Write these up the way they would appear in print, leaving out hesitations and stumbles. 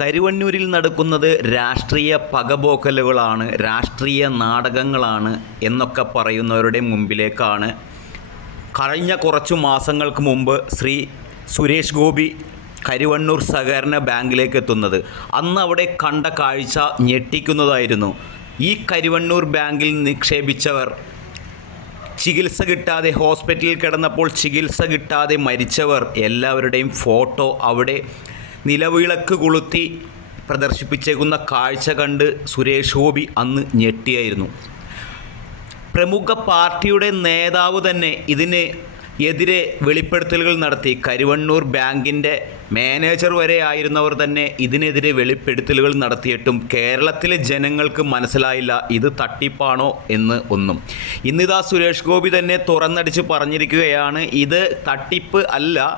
കരുവന്നൂരിൽ നടക്കുന്നത് രാഷ്ട്രീയ പകപോക്കലുകളാണ്, രാഷ്ട്രീയ നാടകങ്ങളാണ് എന്നൊക്കെ പറയുന്നവരുടെ മുമ്പിലേക്കാണ് കഴിഞ്ഞ കുറച്ചു മാസങ്ങൾക്ക് മുമ്പ് ശ്രീ സുരേഷ് ഗോപി കരുവന്നൂർ സഹകരണ ബാങ്കിലേക്ക് എത്തുന്നത്. അന്ന് അവിടെ കണ്ട കാഴ്ച ഞെട്ടിക്കുന്നതായിരുന്നു. ഈ കരുവന്നൂർ ബാങ്കിൽ നിക്ഷേപിച്ചവർ ചികിത്സ കിട്ടാതെ ഹോസ്പിറ്റലിൽ കിടന്നപ്പോൾ ചികിത്സ കിട്ടാതെ മരിച്ചവർ എല്ലാവരുടെയും ഫോട്ടോ അവിടെ നിലവിളക്ക് കൊളുത്തി പ്രദർശിപ്പിച്ചേക്കുന്ന കാഴ്ച കണ്ട് സുരേഷ് ഗോപി അന്ന് ഞെട്ടിയായിരുന്നു. പ്രമുഖ പാർട്ടിയുടെ നേതാവ് തന്നെ ഇതിന് എതിരെ വെളിപ്പെടുത്തലുകൾ നടത്തി. കരുവന്നൂർ ബാങ്കിൻ്റെ മാനേജർ വരെ ആയിരുന്നവർ തന്നെ ഇതിനെതിരെ വെളിപ്പെടുത്തലുകൾ നടത്തിയിട്ടും കേരളത്തിലെ ജനങ്ങൾക്ക് മനസ്സിലായില്ല ഇത് തട്ടിപ്പാണോ എന്ന് ഒന്നും. ഇന്നിതാ സുരേഷ് ഗോപി തന്നെ തുറന്നടിച്ച് പറഞ്ഞിരിക്കുകയാണ്, ഇത് തട്ടിപ്പ് അല്ല,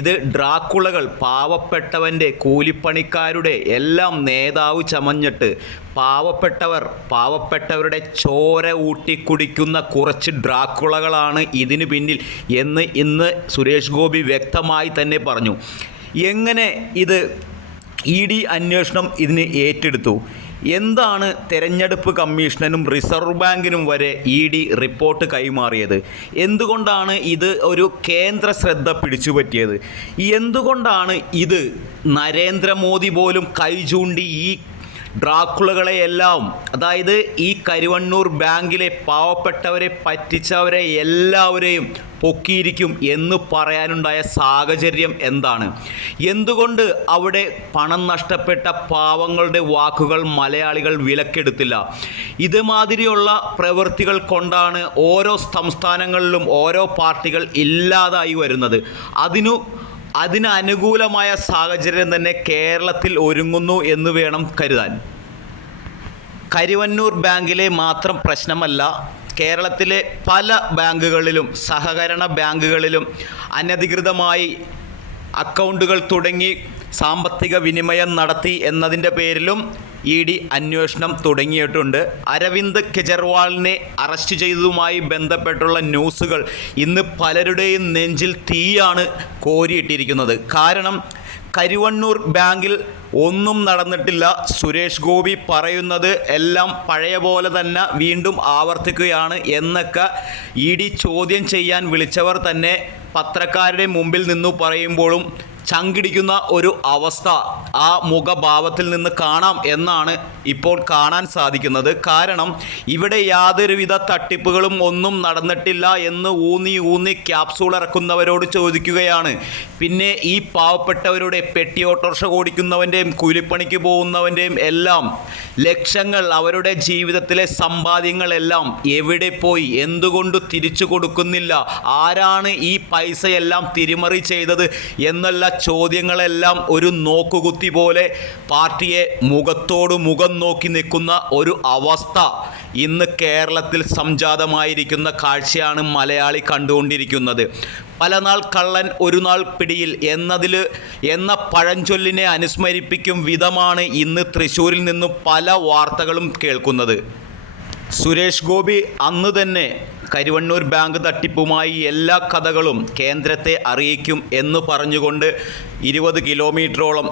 ഇത് ഡ്രാക്കുളകൾ, പാവപ്പെട്ടവൻ്റെ കൂലിപ്പണിക്കാരുടെ എല്ലാം നേതാവ് ചമഞ്ഞിട്ട് പാവപ്പെട്ടവരുടെ ചോര ഊട്ടിക്കുടിക്കുന്ന കുറച്ച് ഡ്രാക്കുളകളാണ് ഇതിന് പിന്നിൽ എന്ന് ഇന്ന് സുരേഷ് ഗോപി വ്യക്തമായി തന്നെ പറഞ്ഞു. എങ്ങനെ ഇത് ED അന്വേഷണം ഇതിന് ഏറ്റെടുത്തു? എന്താണ് തെരഞ്ഞെടുപ്പ് കമ്മീഷനും റിസർവ് ബാങ്കിനും വരെ ED റിപ്പോർട്ട് കൈമാറിയത്? എന്തുകൊണ്ടാണ് ഇത് ഒരു കേന്ദ്ര ശ്രദ്ധ പിടിച്ചുപറ്റിയത്? എന്തുകൊണ്ടാണ് ഇത് നരേന്ദ്രമോദി പോലും കൈ ചൂണ്ടി ഈ ഡ്രാക്കുളകളെയെല്ലാം, അതായത് ഈ കരുവന്നൂർ ബാങ്കിലെ പാവപ്പെട്ടവരെ പറ്റിച്ചവരെ എല്ലാവരെയും പൊക്കിയിരിക്കും എന്ന് പറയാനുണ്ടായ സാഹചര്യം എന്താണ്? എന്തുകൊണ്ട് അവിടെ പണം നഷ്ടപ്പെട്ട പാവങ്ങളുടെ വാക്കുകൾ മലയാളികൾ വിലക്കെടുത്തില്ല? ഇതുമാതിരിയുള്ള പ്രവൃത്തികൾ കൊണ്ടാണ് ഓരോ സംസ്ഥാനങ്ങളിലും ഓരോ പാർട്ടികൾ ഇല്ലാതായി വരുന്നത്. അതിനനുകൂലമായ സാഹചര്യം തന്നെ കേരളത്തിൽ ഒരുങ്ങുന്നു എന്ന് വേണം കരുതാൻ. കരുവന്നൂർ ബാങ്കിലെ മാത്രം പ്രശ്നമല്ല, കേരളത്തിലെ പല ബാങ്കുകളിലും സഹകരണ ബാങ്കുകളിലും അനധികൃതമായി അക്കൗണ്ടുകൾ തുടങ്ങി സാമ്പത്തിക വിനിമയം നടത്തി എന്നതിൻ്റെ പേരിലും ED അന്വേഷണം തുടങ്ങിയിട്ടുണ്ട്. അരവിന്ദ് കെജ്രിവാളിനെ അറസ്റ്റ് ചെയ്തതുമായി ബന്ധപ്പെട്ടുള്ള ന്യൂസുകൾ ഇന്ന് പലരുടെയും നെഞ്ചിൽ തീയാണ് കോരിയിട്ടിരിക്കുന്നത്. കാരണം കരുവന്നൂർ ബാങ്കിൽ ഒന്നും നടന്നിട്ടില്ല. സുരേഷ് ഗോപി പറയുന്നത് എല്ലാം പഴയ പോലെ തന്നെ വീണ്ടും ആവർത്തിക്കുകയാണ് എന്നൊക്കെ ED ചോദ്യം ചെയ്യാൻ വിളിച്ചവർ തന്നെ പത്രക്കാരുടെ മുമ്പിൽ നിന്നു പറയുമ്പോഴും ചങ്കിടിക്കുന്ന ഒരു അവസ്ഥ ആ മുഖഭാവത്തിൽ നിന്ന് കാണാം എന്നാണ് ഇപ്പോൾ കാണാൻ സാധിക്കുന്നത്. കാരണം ഇവിടെ യാതൊരുവിധ തട്ടിപ്പുകളും ഒന്നും നടന്നിട്ടില്ല എന്ന് ഊന്നി ക്യാപ്സൂൾ ഇറക്കുന്നവരോട് ചോദിക്കുകയാണ്. പിന്നെ ഈ പാവപ്പെട്ടവരുടെ പെട്ടി ഓട്ടോറിക്ഷ ഓടിക്കുന്നവൻ്റെയും കൂലിപ്പണിക്ക് പോകുന്നവൻ്റെയും എല്ലാം ലക്ഷങ്ങൾ, അവരുടെ ജീവിതത്തിലെ സമ്പാദ്യങ്ങളെല്ലാം എവിടെ പോയി? എന്തുകൊണ്ട് തിരിച്ചു കൊടുക്കുന്നില്ല? ആരാണ് ഈ പൈസയെല്ലാം തിരിമറി ചെയ്തത് എന്നുള്ള ചോദ്യങ്ങളെല്ലാം ഒരു നോക്കുകുത്തി പോലെ പാർട്ടിയെ മുഖത്തോട് മുഖം നോക്കി നിൽക്കുന്ന ഒരു അവസ്ഥ ഇന്ന് കേരളത്തിൽ സംജാതമായിരിക്കുന്ന കാഴ്ചയാണ് മലയാളി കണ്ടുകൊണ്ടിരിക്കുന്നത്. പല നാൾ കള്ളൻ ഒരു നാൾ പിടിയിൽ എന്ന പഴഞ്ചൊല്ലിനെ അനുസ്മരിപ്പിക്കും വിധമാണ് ഇന്ന് തൃശ്ശൂരിൽ നിന്നും പല വാർത്തകളും കേൾക്കുന്നത്. സുരേഷ് ഗോപി അന്ന് തന്നെ കരുവന്നൂർ ബാങ്ക് തട്ടിപ്പുമായി എല്ലാ കഥകളും കേന്ദ്രത്തെ അറിയിക്കും എന്ന് പറഞ്ഞുകൊണ്ട് 20 കിലോമീറ്ററോളം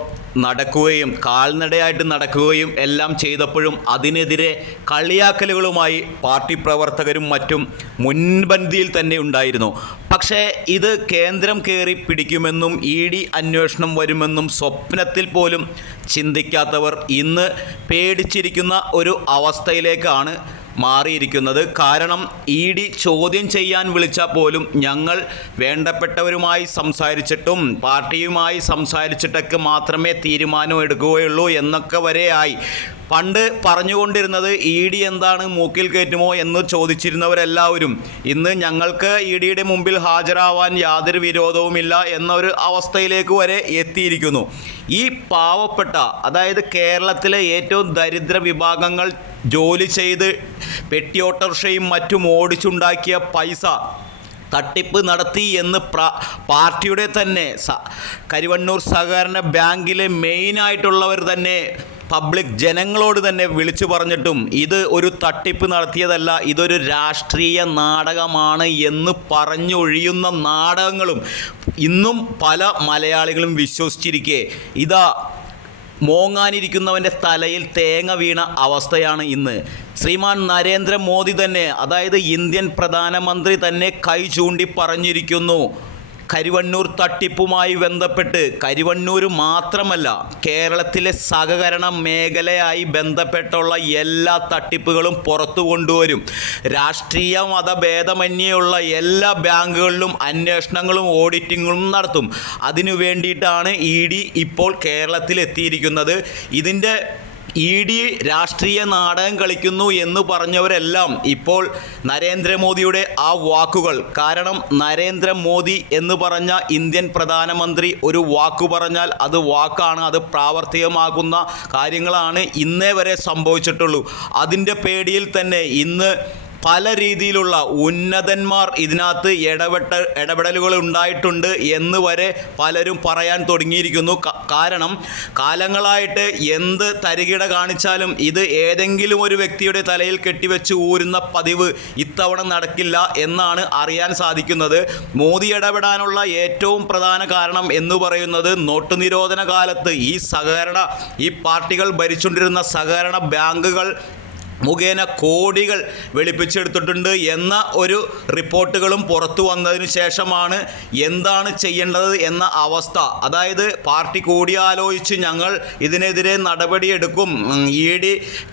നടക്കുകയും കാൽനടയായിട്ട് നടക്കുകയും എല്ലാം ചെയ്തപ്പോഴും അതിനെതിരെ കളിയാക്കലുകളുമായി പാർട്ടി പ്രവർത്തകരും മറ്റും മുൻപന്തിയിൽ തന്നെ ഉണ്ടായിരുന്നു. പക്ഷേ ഇത് കേന്ദ്രം കയറി പിടിക്കുമെന്നും ED അന്വേഷണം വരുമെന്നും സ്വപ്നത്തിൽ പോലും ചിന്തിക്കാത്തവർ ഇന്ന് പേടിച്ചിരിക്കുന്ന ഒരു അവസ്ഥയിലേക്കാണ് മാറിയിരിക്കുന്നത്. കാരണം ED ചോദ്യം ചെയ്യാൻ വിളിച്ചാൽ പോലും ഞങ്ങൾ വേണ്ടപ്പെട്ടവരുമായി സംസാരിച്ചിട്ടും പാർട്ടിയുമായി സംസാരിച്ചിട്ടൊക്കെ മാത്രമേ തീരുമാനം എടുക്കുകയുള്ളൂ എന്നൊക്കെ വരെയായി. പണ്ട് പറഞ്ഞുകൊണ്ടിരുന്നത് ED എന്താണ് മൂക്കിൽ കയറ്റുമോ എന്ന് ചോദിച്ചിരുന്നവരെല്ലാവരും ഇന്ന് ഞങ്ങൾക്ക് EDയുടെ മുമ്പിൽ ഹാജരാവാൻ യാതൊരു വിരോധവുമില്ല എന്നൊരു അവസ്ഥയിലേക്ക് വരെ എത്തിയിരിക്കുന്നു. ഈ പാവപ്പെട്ട, അതായത് കേരളത്തിലെ ഏറ്റവും ദരിദ്ര വിഭാഗങ്ങൾ ജോലി ചെയ്ത് പെട്ടി ഓട്ടോറിക്ഷയും മറ്റും ഓടിച്ചുണ്ടാക്കിയ പൈസ തട്ടിപ്പ് നടത്തി എന്ന് പാർട്ടിയുടെ തന്നെ കരുവന്നൂർ സഹകരണ ബാങ്കിലെ മെയിനായിട്ടുള്ളവർ തന്നെ പബ്ലിക് ജനങ്ങളോട് തന്നെ വിളിച്ചു പറഞ്ഞിട്ടും ഇത് ഒരു തട്ടിപ്പ് നടത്തിയതല്ല, ഇതൊരു രാഷ്ട്രീയ നാടകമാണ് എന്ന് പറഞ്ഞൊഴിയുന്ന നാടകങ്ങളും ഇന്നും പല മലയാളികളും വിശ്വസിച്ചിരിക്കെ ഇതാ മോങ്ങാനിരിക്കുന്നവൻ്റെ തലയിൽ തേങ്ങ വീണ അവസ്ഥയാണ് ഇന്ന്. ശ്രീമാൻ നരേന്ദ്രമോദി തന്നെ, അതായത് ഇന്ത്യൻ പ്രധാനമന്ത്രി തന്നെ കൈ ചൂണ്ടി പറഞ്ഞിരിക്കുന്നു. കരിവണ്ണൂർ തട്ടിപ്പുമായി ബന്ധപ്പെട്ട് കരിവണ്ണൂർ മാത്രമല്ല, കേരളത്തിലെ സഹകരണ മേഖലയായി ബന്ധപ്പെട്ടുള്ള എല്ലാ തട്ടിപ്പുകളും പുറത്തു കൊണ്ടുവരും. രാഷ്ട്രീയ മതഭേദമന്യേയുള്ള എല്ലാ ബാങ്കുകളിലും അന്വേഷണങ്ങളും ഓഡിറ്റിങ്ങും നടത്തും. അതിനു വേണ്ടിയിട്ടാണ് ED ഇപ്പോൾ കേരളത്തിലെത്തിയിരിക്കുന്നത്. ഇതിൻ്റെ ED രാഷ്ട്രീയ നാടകം കളിക്കുന്നു എന്ന് പറഞ്ഞവരെല്ലാം ഇപ്പോൾ നരേന്ദ്രമോദിയുടെ ആ വാക്കുകൾ, കാരണം നരേന്ദ്രമോദി എന്ന് പറഞ്ഞ ഇന്ത്യൻ പ്രധാനമന്ത്രി ഒരു വാക്കു പറഞ്ഞാൽ അത് വാക്കാണ്, അത് പ്രാവർത്തികമാക്കുന്ന കാര്യങ്ങളാണ് ഇന്നേ വരെ സംഭവിച്ചിട്ടുള്ളൂ. അതിൻ്റെ പേടിയിൽ തന്നെ ഇന്ന് പല രീതിയിലുള്ള ഉന്നതന്മാർ ഇതിനകത്ത് ഇടപെടലുകൾ ഉണ്ടായിട്ടുണ്ട് എന്ന് വരെ പലരും പറയാൻ തുടങ്ങിയിരിക്കുന്നു. കാരണം കാലങ്ങളായിട്ട് എന്ത് തരികിട കാണിച്ചാലും ഇത് ഏതെങ്കിലും ഒരു വ്യക്തിയുടെ തലയിൽ കെട്ടിവെച്ച് ഊരുന്ന പതിവ് ഇത്തവണ നടക്കില്ല എന്നാണ് അറിയാൻ സാധിക്കുന്നത്. മോദി ഇടപെടാനുള്ള ഏറ്റവും പ്രധാന കാരണം എന്ന് പറയുന്നത് നോട്ട് നിരോധന കാലത്ത് ഈ പാർട്ടികൾ ഭരിച്ചുകൊണ്ടിരുന്ന സഹകരണ ബാങ്കുകൾ മുഖേന കോടികൾ വെളുപ്പിച്ചെടുത്തിട്ടുണ്ട് എന്ന ഒരു റിപ്പോർട്ടുകളും പുറത്തു വന്നതിന് ശേഷമാണ് എന്താണ് ചെയ്യേണ്ടത് എന്ന അവസ്ഥ. അതായത് പാർട്ടി കൂടിയാലോചിച്ച് ഞങ്ങൾ ഇതിനെതിരെ നടപടിയെടുക്കും, ED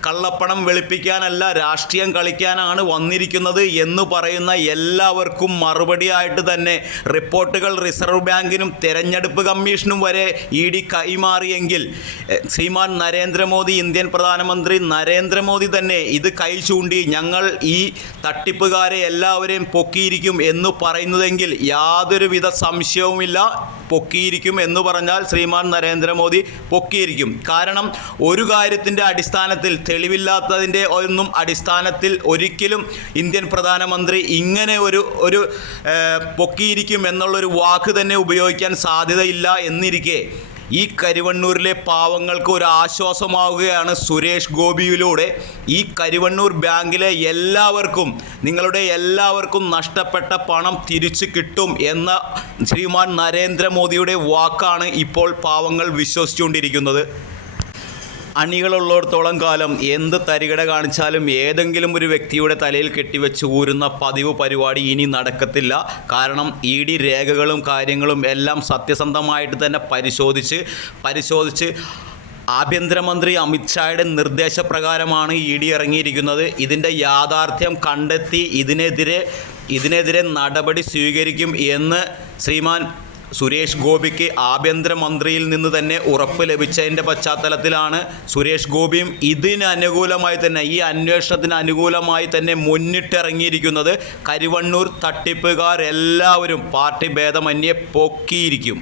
കള്ളപ്പണം വെളുപ്പിക്കാനല്ല രാഷ്ട്രീയം കളിക്കാനാണ് വന്നിരിക്കുന്നത് എന്ന് പറയുന്ന എല്ലാവർക്കും മറുപടിയായിട്ട് തന്നെ റിപ്പോർട്ടുകൾ റിസർവ് ബാങ്കിനും തെരഞ്ഞെടുപ്പ് കമ്മീഷനും വരെ ED കൈമാറിയെങ്കിൽ ശ്രീമാൻ നരേന്ദ്രമോദി, ഇന്ത്യൻ പ്രധാനമന്ത്രി നരേന്ദ്രമോദി തന്നെ ഇത് കൈ ചൂണ്ടി ഞങ്ങൾ ഈ തട്ടിപ്പുകാരെ എല്ലാവരെയും പൊക്കിയിരിക്കും എന്ന് പറയുന്നതെങ്കിൽ യാതൊരുവിധ സംശയവുമില്ല, പൊക്കിയിരിക്കും എന്ന് പറഞ്ഞാൽ ശ്രീമാൻ നരേന്ദ്രമോദി പൊക്കിയിരിക്കും. കാരണം ഒരു കാര്യത്തിൻ്റെ അടിസ്ഥാനത്തിൽ, തെളിവില്ലാത്തതിൻ്റെ ഒന്നും അടിസ്ഥാനത്തിൽ ഒരിക്കലും ഇന്ത്യൻ പ്രധാനമന്ത്രി ഇങ്ങനെ ഒരു പൊക്കിയിരിക്കും എന്നുള്ളൊരു വാക്ക് തന്നെ ഉപയോഗിക്കാൻ സാധ്യതയില്ല എന്നിരിക്കെ ഈ കരിവണ്ണൂരിലെ പാവങ്ങൾക്ക് ഒരു ആശ്വാസമാവുകയാണ് സുരേഷ് ഗോപിയിലൂടെ. ഈ കരിവണ്ണൂർ ബാങ്കിലെ നിങ്ങളുടെ എല്ലാവർക്കും നഷ്ടപ്പെട്ട പണം തിരിച്ചു കിട്ടും എന്ന ശ്രീമാൻ നരേന്ദ്രമോദിയുടെ വാക്കാണ് ഇപ്പോൾ പാവങ്ങൾ വിശ്വസിച്ചുകൊണ്ടിരിക്കുന്നത്. അണികളുള്ളിടത്തോളം കാലം എന്ത് തരികിട കാണിച്ചാലും ഏതെങ്കിലും ഒരു വ്യക്തിയുടെ തലയിൽ കെട്ടിവെച്ച് ഊരുന്ന പതിവ് പരിപാടി ഇനി നടക്കത്തില്ല. കാരണം ED രേഖകളും കാര്യങ്ങളും എല്ലാം സത്യസന്ധമായിട്ട് തന്നെ പരിശോധിച്ച് ആഭ്യന്തരമന്ത്രി അമിത്ഷായുടെ നിർദ്ദേശപ്രകാരമാണ് ED ഇറങ്ങിയിരിക്കുന്നത്. ഇതിൻ്റെ യാഥാർത്ഥ്യം കണ്ടെത്തി ഇതിനെതിരെ നടപടി സ്വീകരിക്കും എന്ന് ശ്രീമാൻ സുരേഷ് ഗോപിക്ക് ആഭ്യന്തരമന്ത്രിയിൽ നിന്ന് തന്നെ ഉറപ്പ് ലഭിച്ചതിൻ്റെ പശ്ചാത്തലത്തിലാണ് സുരേഷ് ഗോപിയും ഇതിന് അനുകൂലമായി തന്നെ, ഈ അന്വേഷണത്തിന് അനുകൂലമായി തന്നെ മുന്നിട്ടിറങ്ങിയിരിക്കുന്നത്. കരിവണ്ണൂർ തട്ടിപ്പുകാരെല്ലാവരും പാർട്ടി ഭേദമന്യേ പൊക്കിയിരിക്കും.